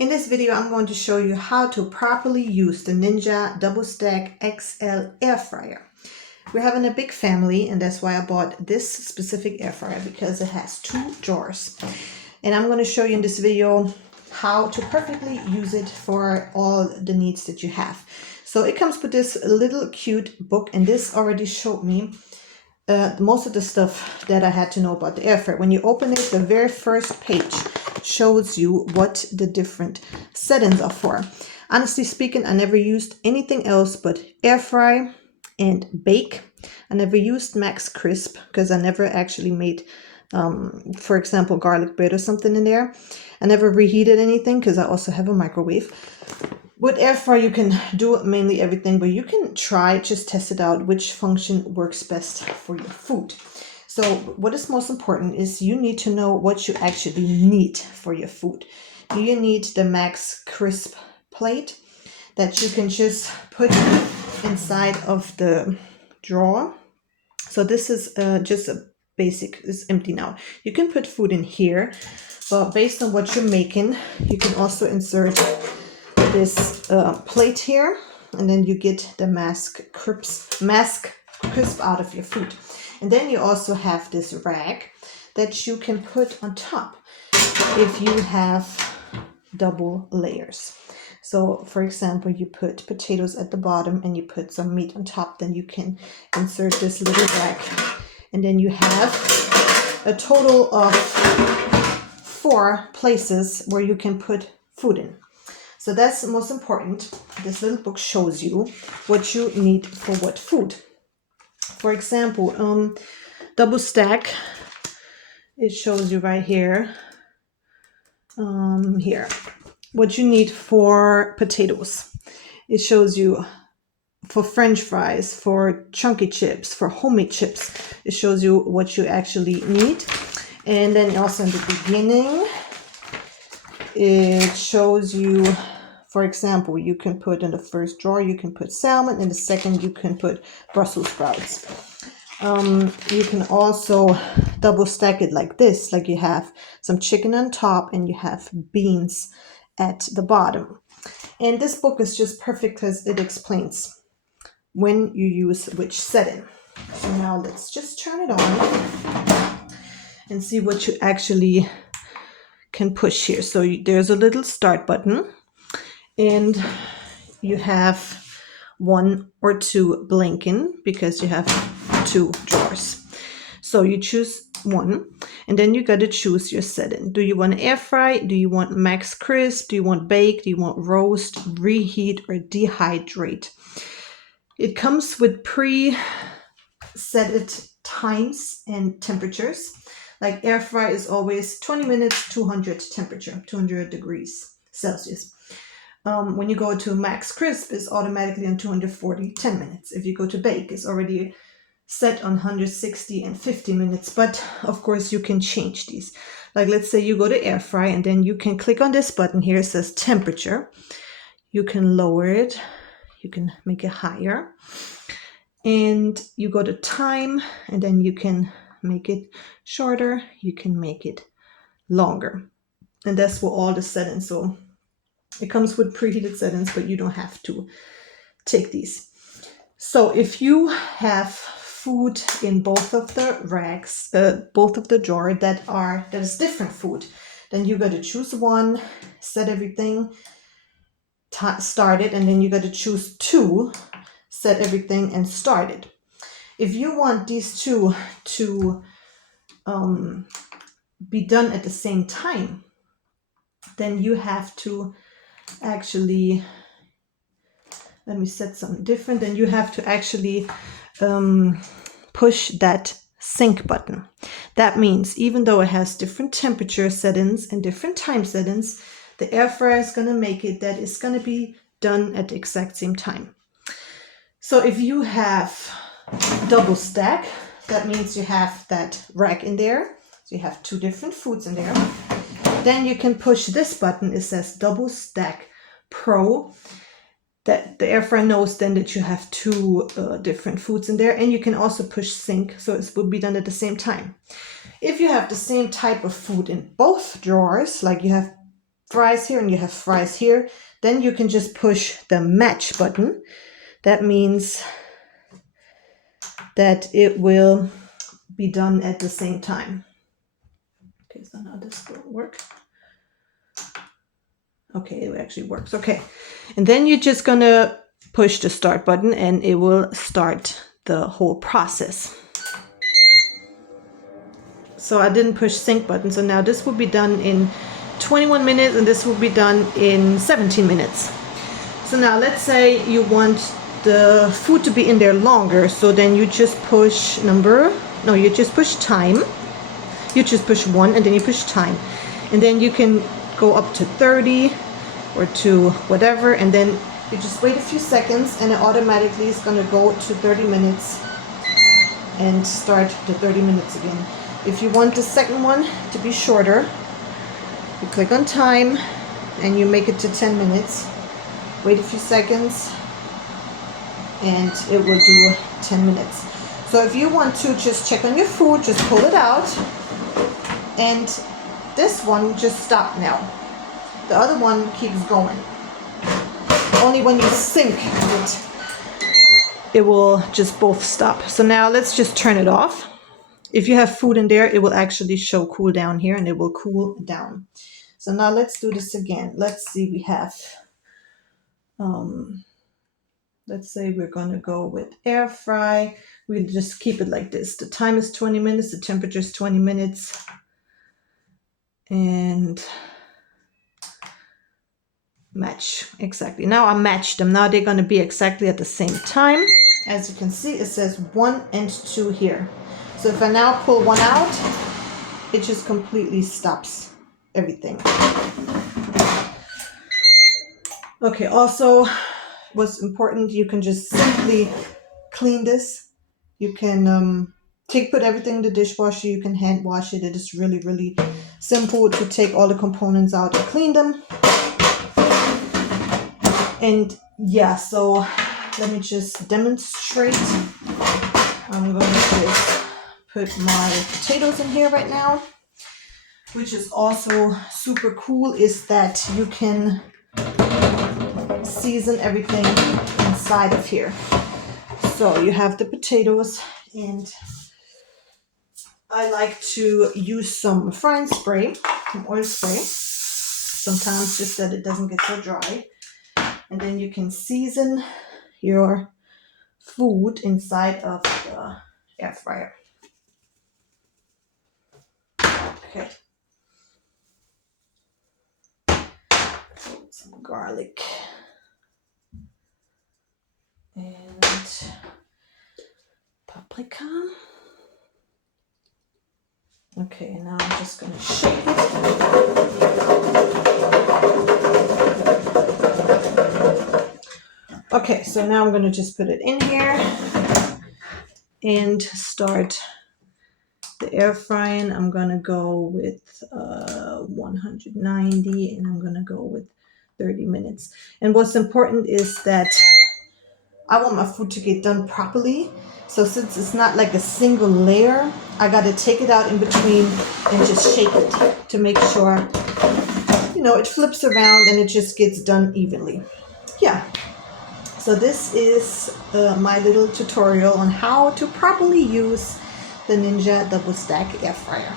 In this video, I'm going to show you how to properly use the Ninja Double Stack XL air fryer. We're having a big family, and that's why I bought this specific air fryer, because it has 2 drawers. And I'm going to show you in this video how to perfectly use it for all the needs that you have. So it comes with this little cute book, and this already showed me most of the stuff that I had to know about the air fryer. When you open it, the very first page shows you what the different settings are for. Honestly speaking, I never used anything else but air fry and bake. I never used Max Crisp because I never actually made, for example, garlic bread or something in there. I never reheated anything because I also have a microwave. With air fry, you can do mainly everything, but you can try, just test it out, which function works best for your food. So what is most important is you need to know what you actually need for your food. Do you need the Max Crisp plate that you can just put inside of the drawer? So this is just a basic, it's empty now. You can put food in here, but based on what you're making, you can also insert this plate here, and then you get the Max Crisp out of your food. And then you also have this rack that you can put on top if you have double layers. So for example, you put potatoes at the bottom and you put some meat on top, then you can insert this little rack, and then you have a total of 4 places where you can put food in. So that's the most important. This little book shows you what you need for what food. For example, double stack, it shows you right here, here, what you need for potatoes. It shows you for French fries, for chunky chips, for homemade chips. It shows you what you actually need. And then also in the beginning, it shows you, for example, you can put in the first drawer, you can put salmon. In the second, you can put Brussels sprouts. You can also double stack it like this, like you have some chicken on top and you have beans at the bottom. And this book is just perfect because it explains when you use which setting. So now let's just turn it on and see what you actually can push here. So there's a little start button, and you have 1 or 2 blinking because you have 2 drawers. So you choose one, and then you got to choose your setting. Do you want air fry? Do you want Max Crisp? Do you want bake? Do you want roast, reheat, or dehydrate? It comes with pre-set times and temperatures. Like air fry is always 20 minutes, 200 temperature, 200 degrees Celsius. When you go to Max Crisp, it's automatically on 240, 10 minutes. If you go to bake, it's already set on 160 and 50 minutes. But of course, you can change these. Like let's say you go to air fry, and then you can click on this button here. It says temperature. You can lower it. You can make it higher. And you go to time, and then you can make it shorter. You can make it longer. And that's for all the settings. So it comes with preheated settings, but you don't have to take these. So if you have food in both of the racks, both of the drawer that is different food, then you got to choose one, set everything, start it, and then you got to choose 2, set everything, and start it. If you want these 2 to be done at the same time, then you have to actually, let me set something different, then you have to actually push that sync button. That means even though it has different temperature settings and different time settings, the air fryer is going to make it that it's going to be done at the exact same time. So if you have double stack, that means you have that rack in there. So you have 2 different foods in there. Then you can push this button. It says Double Stack Pro. That the air fryer knows then that you have 2 different foods in there. And you can also push sync, so it will be done at the same time. If you have the same type of food in both drawers, like you have fries here and you have fries here, then you can just push the match button. That means that it will be done at the same time. Okay, so now this will work. Okay, it actually works. Okay, and then you're just gonna push the start button and it will start the whole process. So I didn't push sync button, so now this will be done in 21 minutes and this will be done in 17 minutes. So now let's say you want the food to be in there longer, so then you just push you just push time. You just push 1 and then you push time. And then you can go up to 30 or to whatever, and then you just wait a few seconds and it automatically is going to go to 30 minutes and start the 30 minutes again. If you want the second one to be shorter, you click on time and you make it to 10 minutes. Wait a few seconds and it will do 10 minutes. So if you want to just check on your food, just pull it out, and this one just stop now. The other one keeps going. Only when you sync it will just both stop. So now let's just turn it off. If you have food in there, it will actually show cool down here and it will cool down. So now let's do this again. Let's see, we have, let's say we're gonna go with air fry. We'll just keep it like this. The time is 20 minutes, the temperature is 20 minutes. And match, exactly. Now I matched them. Now they're gonna be exactly at the same time. As you can see, it says 1 and 2 here. So if I now pull one out, it just completely stops everything. Okay, also what's important, you can just simply clean this. You can put everything in the dishwasher, you can hand wash it. It is really, really simple to take all the components out and clean them. And yeah, so let me just demonstrate. I'm going to just put my potatoes in here right now. Which is also super cool is that you can season everything inside of here. So you have the potatoes, and I like to use some frying spray, some oil spray, sometimes just that it doesn't get so dry. And then you can season your food inside of the air fryer. Okay. Some garlic and paprika. Okay, now I'm just going to shake it. Okay, so now I'm going to just put it in here and start the air frying. I'm going to go with 190 and I'm going to go with 30 minutes. And what's important is that I want my food to get done properly. So since it's not like a single layer, I got to take it out in between and just shake it to make sure, it flips around and it just gets done evenly. Yeah. So this is my little tutorial on how to properly use the Ninja Double Stack Air Fryer.